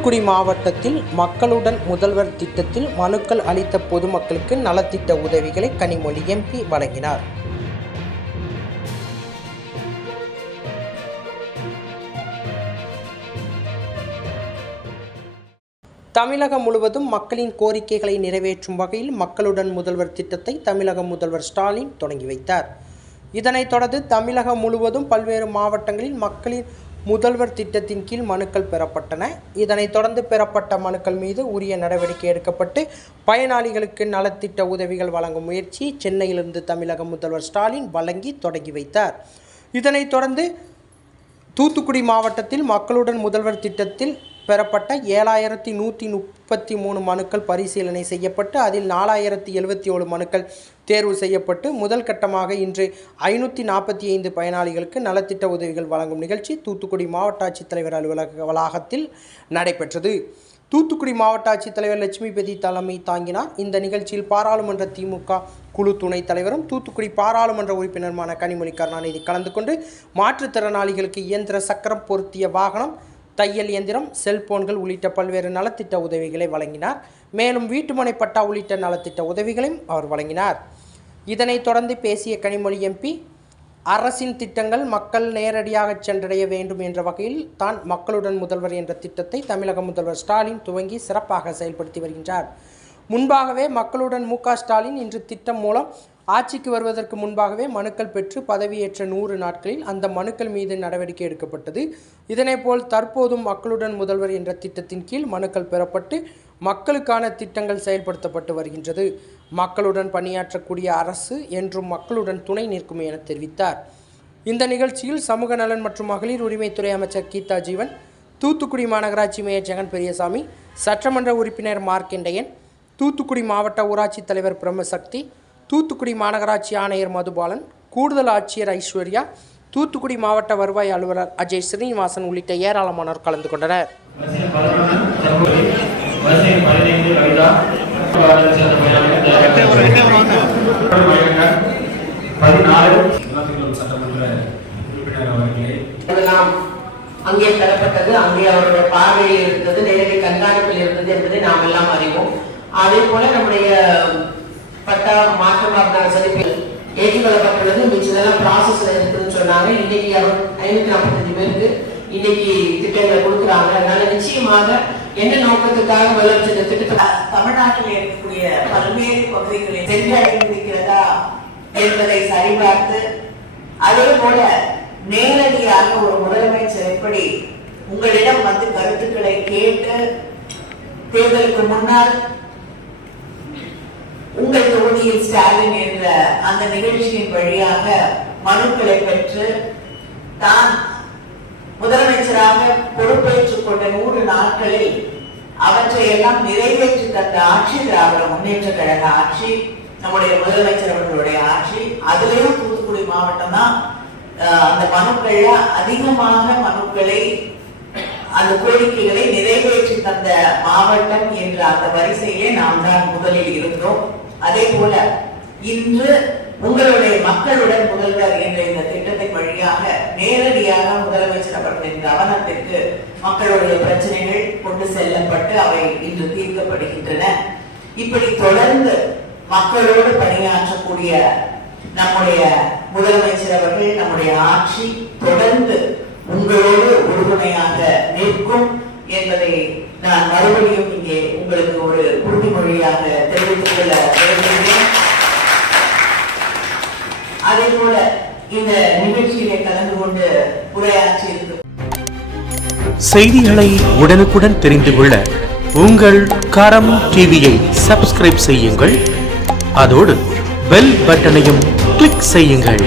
மாவட்டத்தில் மக்களுடன் முதல்வர் திட்டத்தில் மனுக்கள் அளித்த பொதுமக்களுக்கு நலத்திட்ட உதவிகளை கனிமொழி எம்பி வழங்கினார். தமிழகம் முழுவதும் மக்களின் கோரிக்கைகளை நிறைவேற்றும் வகையில் மக்களுடன் முதல்வர் திட்டத்தை தமிழக முதல்வர் ஸ்டாலின் தொடங்கி வைத்தார். இதனைத் தொடர்ந்து தமிழகம் முழுவதும் பல்வேறு மாவட்டங்களில் மக்களின் முதல்வர் திட்டத்தின் கீழ் மனுக்கள் பெறப்பட்டன. இதனைத் தொடர்ந்து பெறப்பட்ட மனுக்கள் மீது உரிய நடவடிக்கை எடுக்கப்பட்டு பயனாளிகளுக்கு நலத்திட்ட உதவிகள் வழங்கும் முயற்சி சென்னையிலிருந்து தமிழக முதல்வர் ஸ்டாலின் வழங்கி தொடங்கி வைத்தார். இதனைத் தொடர்ந்து தூத்துக்குடி மாவட்டத்தில் மக்களுடன் முதல்வர் திட்டத்தில் பெறப்பட்ட ஏழாயிரத்தி நூற்றி முப்பத்தி மூணு மனுக்கள் பரிசீலனை செய்யப்பட்டு அதில் நாலாயிரத்தி எழுபத்தி ஏழு மனுக்கள் தேர்வு செய்யப்பட்டு முதல் கட்டமாக இன்று ஐநூற்றி நாற்பத்தி ஐந்து பயனாளிகளுக்கு நலத்திட்ட உதவிகள் வழங்கும் நிகழ்ச்சி தூத்துக்குடி மாவட்ட ஆட்சித்தலைவர் அலுவலக வளாகத்தில் நடைபெற்றது. தூத்துக்குடி மாவட்ட ஆட்சித்தலைவர் லட்சுமிபதி தலைமை தாங்கினார். இந்த நிகழ்ச்சியில் பாராளுமன்ற திமுக குழு துணைத் தலைவரும் தூத்துக்குடி பாராளுமன்ற உறுப்பினருமான கனிமொழி கருணாநிதி கலந்து கொண்டு மாற்றுத்திறனாளிகளுக்கு இயந்திர சக்கரம் பொருத்திய வாகனம் தையல் இயந்திரம் செல்போன்கள் உள்ளிட்ட பல்வேறு நலத்திட்ட உதவிகளை வழங்கினார். மேலும் வீட்டுமனை பட்டா உள்ளிட்ட நலத்திட்ட உதவிகளையும் அவர் வழங்கினார். இதனைத் தொடர்ந்து பேசிய கனிமொழி எம்பி அரசின் திட்டங்கள் மக்கள் நேரடியாக சென்றடைய வேண்டும் என்ற வகையில் தான் மக்களுடன் முதல்வர் என்ற திட்டத்தை தமிழக முதல்வர் ஸ்டாலின் துவங்கி சிறப்பாக செயல்படுத்தி வருகின்றார். முன்பாகவே மக்களுடன் மு ஸ்டாலின் இன்று திட்டம் மூலம் ஆட்சிக்கு வருவதற்கு முன்பாகவே மனுக்கள் பெற்று பதவியேற்ற நூறு நாட்களில் அந்த மனுக்கள் மீது நடவடிக்கை எடுக்கப்பட்டது. இதனைப்போல் தற்போதும் மக்களுடன் முதல்வர் என்ற திட்டத்தின் கீழ் மனுக்கள் பெறப்பட்டு மக்களுக்கான திட்டங்கள் செயல்படுத்தப்பட்டு வருகின்றது. மக்களுடன் பணியாற்றக்கூடிய அரசு என்றும் மக்களுடன் துணை நிற்கும் என தெரிவித்தார். இந்த நிகழ்ச்சியில் சமூக நலன் மற்றும் மகளிர் உரிமைத்துறை அமைச்சர் கீதா ஜீவன் தூத்துக்குடி மாநகராட்சி மேயர் ஜெகன் பெரியசாமி சட்டமன்ற உறுப்பினர் மார்க்கெண்டையன் தூத்துக்குடி மாவட்ட ஊராட்சி தலைவர் பிரம்மசக்தி தூத்துக்குடி மாநகராட்சி ஆணையர் மதுபாலன் கூடுதல் ஆட்சியர் ஐஸ்வர்யா தூத்துக்குடி மாவட்ட வருவாய் அலுவலர் அஜய் ஸ்ரீனிவாசன் உள்ளிட்ட ஏராளமானோர் கலந்து கொண்டனர். அங்கே பெறப்பட்டது அங்கே அவருடைய பார்வையில் இருந்தது நேரடி கண்காணிப்பில் இருந்தது என்பதை நாம் எல்லாம் அறிவோம். அதே போல நம்முடைய பட்டா மாற்றமாக இருந்தாலும் சரி ஏற்றுக்கொள்ளப்பட்டுள்ளது. மிச்சதெல்லாம் ப்ராசஸ்ல இருக்குதுன்னு சொன்னாங்க. இன்னைக்கு அவர் ஐநூத்தி நாற்பத்தஞ்சு பேருக்கு இன்னைக்கு திட்டங்களை கொடுக்குறாங்க. அதனால நிச்சயமாக என்ன நோக்கத்துக்காக முதலமைச்சர் இந்த திட்டத்தை தமிழ்நாட்டில் இருக்கக்கூடிய பல்வேறு பகுதிகளில் சென்றடைந்திருக்கிறதா என்பதை சரிபார்த்து அதே போல நேரடியாக ஒரு முதலமைச்சர் எப்படி உங்களிடம் வந்து கருத்துக்களை கேட்டு தேர்தலுக்கு முன்னால் உங்கள் தொகுதியில் ஸ்டாலின் என்ற அந்த நிகழ்ச்சியின் வழியாக மனுக்களை பெற்று தான் முதலமைச்சராக பொறுப்பேற்றுக் கொண்ட நூறு நாட்களில் அவற்றை எல்லாம் நிறைவேற்றி தந்த ஆட்சி திராவிட முன்னேற்ற கழக ஆட்சி நம்முடைய முதலமைச்சர் அவர்களுடைய ஆட்சி அதுலேயும் தூத்துக்குடி மாவட்டம் தான். அந்த மனுக்கள்ல அதிகமாக மனுக்களை அந்த கோரிக்கைகளை நிறைவேற்றி தந்த மாவட்டம் என்ற அந்த வரிசையிலே நாம் தான் முதலில் இருந்தோம். அதே போல இன்று உங்களுடைய மக்களுடன் முதல்வர் என்ற இந்த திட்டத்தின் வழியாக நேரடியாக முதலமைச்சர் அவர்களின் கவனத்திற்கு மக்களுடைய பிரச்சனைகள் கொண்டு செல்லப்பட்டு அவை இன்று தீர்க்கப்படுகின்றன. இப்படி தொடர்ந்து மக்களோடு பணியாற்றக்கூடிய நம்முடைய முதலமைச்சர் அவர்கள் நம்முடைய ஆட்சி தொடர்ந்து உங்களோடு உறுதுணையாக நிற்கும். என்பதை நான் மறுபடியும் இங்கே உங்களுக்கு ஒரு உறுதிமொழியாக தெரிவித்துக் கொள்ள விரும்புகிறேன். அதே போல இந்த நிகழ்ச்சியிலே கலந்து கொண்டு உரையாற்றியிருக்கும் செய்திகளை உடனுக்குடன் தெரிந்து கொள்ள உங்கள் கரம் டிவியை சப்ஸ்கிரைப் செய்யுங்கள். அதோடு பெல் பட்டனையும் கிளிக் செய்யுங்கள்.